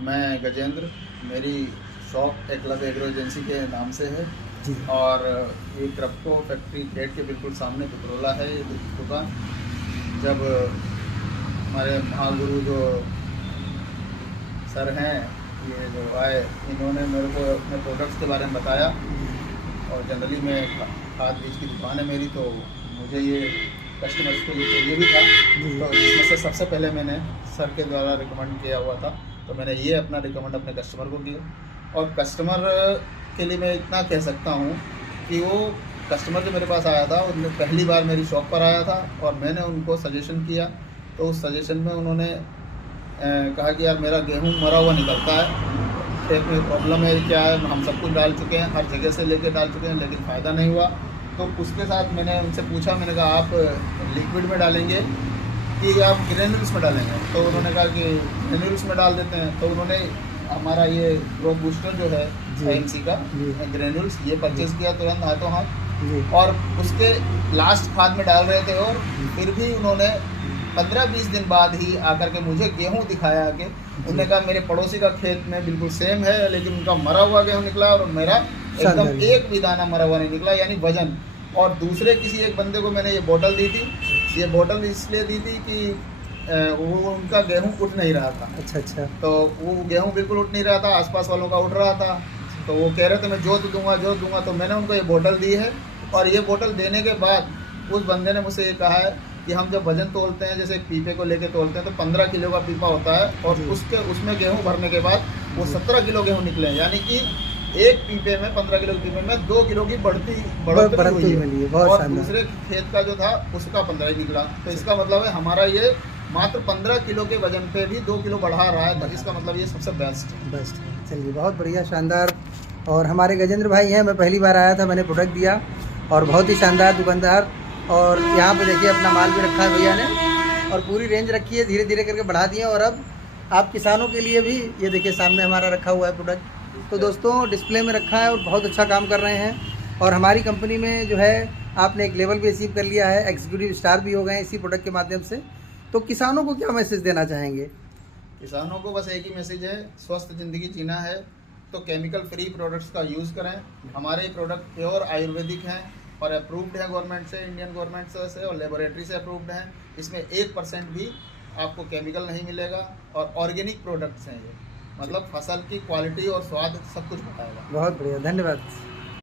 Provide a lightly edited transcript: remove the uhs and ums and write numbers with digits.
मैं गजेंद्र, मेरी shop Eklavya agro agency के नाम से है जी। और ये क्रप्टो फैक्ट्री गेट के बिल्कुल सामने पिपरोला है ये दुकान। जब हमारे महागुरु जो सर हैं ये जो आए, इन्होंने मेरे को अपने प्रोडक्ट्स के बारे में बताया और जनरली मैं खाद बीज की दुकान है मेरी, तो मुझे ये कस्टमर्स को ये चाहिए भी था, तो जिसमें से सबसे पहले मैंने सर के द्वारा रिकमेंड किया हुआ था, तो मैंने ये अपना रिकमेंड अपने कस्टमर को किया। और कस्टमर के लिए मैं इतना कह सकता हूँ कि वो कस्टमर जो मेरे पास आया था उन्होंने पहली बार मेरी शॉप पर आया था और मैंने उनको सजेशन किया, तो उस सजेशन में उन्होंने कहा कि यार मेरा गेहूँ मरा हुआ निकलता है, खेत में प्रॉब्लम है, क्या है, हम सब कुछ डाल चुके हैं, हर जगह से लेके डाल चुके हैं लेकिन फ़ायदा नहीं हुआ। तो उसके साथ मैंने उनसे पूछा, मैंने कहा आप लिक्विड में डालेंगे कि आप ग्रेन्यूल्स में डालेंगे, तो उन्होंने कहा कि ग्रेन्यूल्स में डाल देते हैं। तो उन्होंने हमारा ये ग्रो बूस्टर जो है एएमसी का ग्रेन्यूल्स ये परचेज़ किया तुरंत हाथों हाथ, और उसके लास्ट खाद में डाल रहे थे और फिर भी उन्होंने 15-20 दिन बाद ही आकर के मुझे गेहूं दिखाया कि उन्होंने कहा मेरे पड़ोसी का खेत में बिल्कुल सेम है लेकिन उनका मरा हुआ गेहूं निकला और मेरा एकदम एक भी दाना मरा हुआ नहीं निकला, यानी वजन। और दूसरे किसी एक बंदे को मैंने ये बोतल दी थी, ये बोतल इसलिए दी थी कि वो उनका गेहूं उठ नहीं रहा था। अच्छा। तो वो गेहूं बिल्कुल उठ नहीं रहा था, आसपास वालों का उठ रहा था, तो वो कह रहे थे मैं जोत दूंगा। तो मैंने उनको ये बोतल दी है और ये बोतल देने के बाद उस बंदे ने मुझसे ये कहा है कि हम जब वजन तोलते हैं, जैसे पीपे को लेके तोलते हैं, तो 15 किलो का पीपा होता है और उसमें गेहूं भरने के बाद वो 17 किलो गेहूं निकले, यानी कि एक पीपे में 15 किलो के पीपे में 2 किलो की बढ़ोतरी हुई है और दूसरे खेत का जो था उसका 15 ही निकला। तो इसका मतलब है हमारा ये मात्र 15 किलो के वजन पे भी 2 किलो बढ़ा रहा है, तो इसका मतलब ये सबसे बेस्ट है। चलिए, बहुत बढ़िया, शानदार। और हमारे गजेंद्र भाई हैं, मैं पहली बार आया था, मैंने प्रोडक्ट दिया और बहुत ही शानदार दुकानदार। और यहाँ पे देखिए अपना माल भी रखा है भैया ने और पूरी रेंज रखी है, धीरे धीरे करके बढ़ा दिए। और अब आप किसानों के लिए भी ये देखिए सामने हमारा रखा हुआ है प्रोडक्ट, तो दोस्तों डिस्प्ले में रखा है और बहुत अच्छा काम कर रहे हैं। और हमारी कंपनी में जो है आपने एक लेवल भी अचीव कर लिया है, एग्जीक्यूटिव स्टार भी हो गए इसी प्रोडक्ट के माध्यम से। तो किसानों को क्या मैसेज देना चाहेंगे? किसानों को बस एक ही मैसेज है, स्वस्थ ज़िंदगी जीना है तो केमिकल फ्री प्रोडक्ट्स का यूज़ करें। हमारे प्रोडक्ट प्योर आयुर्वेदिक हैं और अप्रूव्ड है गवर्नमेंट से, इंडियन गवर्नमेंट से और लेबोरेटरी से अप्रूव्ड हैं। इसमें 1% भी आपको केमिकल नहीं मिलेगा और ऑर्गेनिक प्रोडक्ट्स हैं ये, मतलब फसल की क्वालिटी और स्वाद सब कुछ बताएगा। बहुत बढ़िया, धन्यवाद।